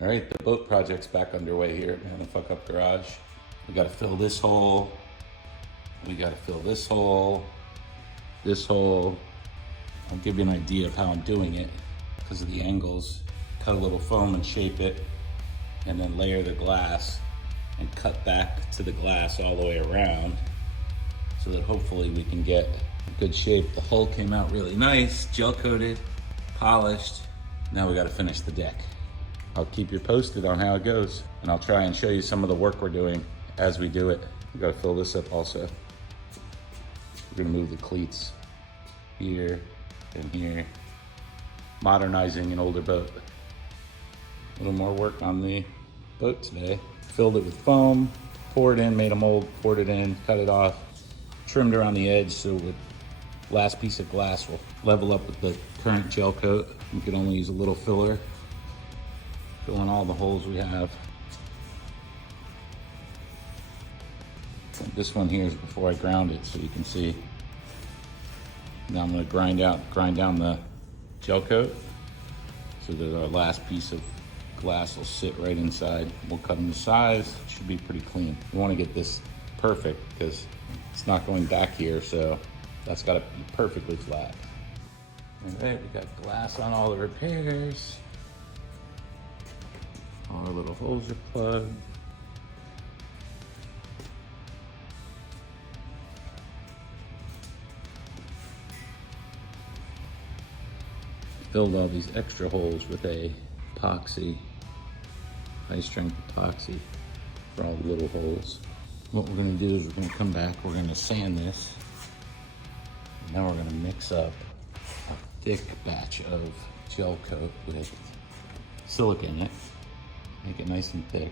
All right, the boat project's back underway here at ManTFup Garage. We gotta fill this hole. We gotta fill this hole, this hole. I'll give you an idea of how I'm doing it because of the angles. Cut a little foam and shape it, and then layer the glass and cut back to the glass all the way around so that hopefully we can get a good shape. The hull came out really nice, gel coated, polished. Now we gotta finish the deck. I'll keep you posted on how it goes, and I'll try and show you some of the work we're doing as we do it. We gotta fill this up also. We're gonna move the cleats here and here. Modernizing an older boat. A little more work on the boat today. Filled it with foam, poured in, made a mold, poured it in, cut it off, trimmed around the edge so the last piece of glass will level up with the current gel coat. We could only use a little filler. Fill in all the holes we have. This one here is before I ground it, so you can see. Now I'm going to grind down the gel coat so that our last piece of glass will sit right inside. We'll cut them to size. It should be pretty clean. We want to get this perfect because it's not going back here, so that's got to be perfectly flat. All right, we got glass on all the repairs. All our little holes are plugged. Filled all these extra holes with a epoxy, high strength epoxy for all the little holes. What we're gonna do is we're gonna come back, we're gonna sand this, and then we're gonna mix up a thick batch of gel coat with silica in it. Make it nice and thick,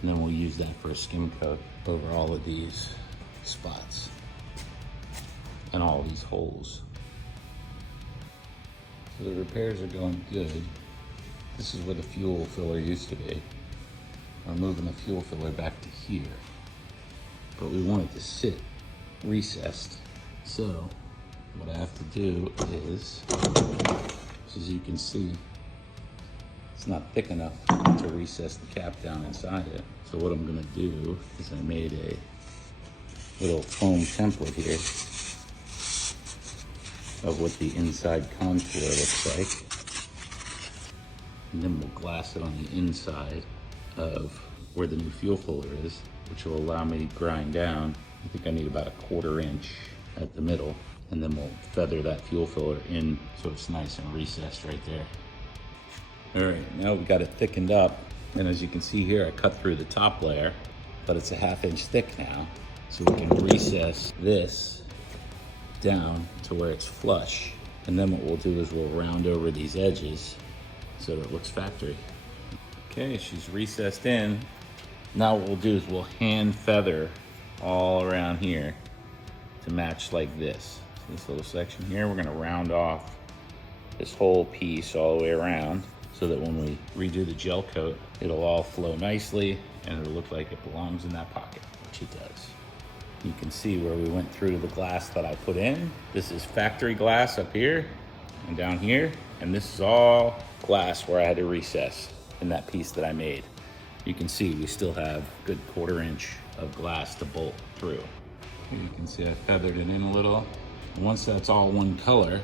and then we'll use that for a skim coat over all of these spots and all these holes. So the repairs are going good. This is where the fuel filler used to be. We're moving the fuel filler back to here, but we want it to sit recessed. So what I have to do is, as you can see, it's not thick enough to recess the cap down inside it. So what I'm gonna do is I made a little foam template here of what the inside contour looks like. And then we'll glass it on the inside of where the new fuel filler is, which will allow me to grind down. I think I need about 1/4 inch at the middle, and then we'll feather that fuel filler in so it's nice and recessed right there. All right, now we got it thickened up, and as you can see here, I cut through the top layer, but it's a 1/2 inch thick now, so we can recess this down to where it's flush. And then what we'll do is we'll round over these edges so that it looks factory. Okay, she's recessed in. Now what we'll do is we'll hand feather all around here to match like this. So this little section here, we're gonna round off this whole piece all the way around, so that when we redo the gel coat, it'll all flow nicely and it'll look like it belongs in that pocket, which it does. You can see where we went through the glass that I put in. This is factory glass up here and down here, and this is all glass where I had to recess in that piece that I made. You can see we still have a good 1/4 inch of glass to bolt through. You can see I feathered it in a little. And once that's all one color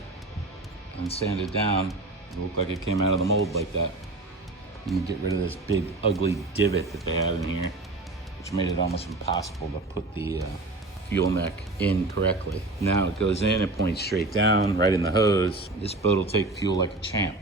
and sanded down, it looked like it came out of the mold like that. You get rid of this big ugly divot that they had in here, which made it almost impossible to put the fuel neck in correctly. Now it goes in, it points straight down, right in the hose. This boat will take fuel like a champ.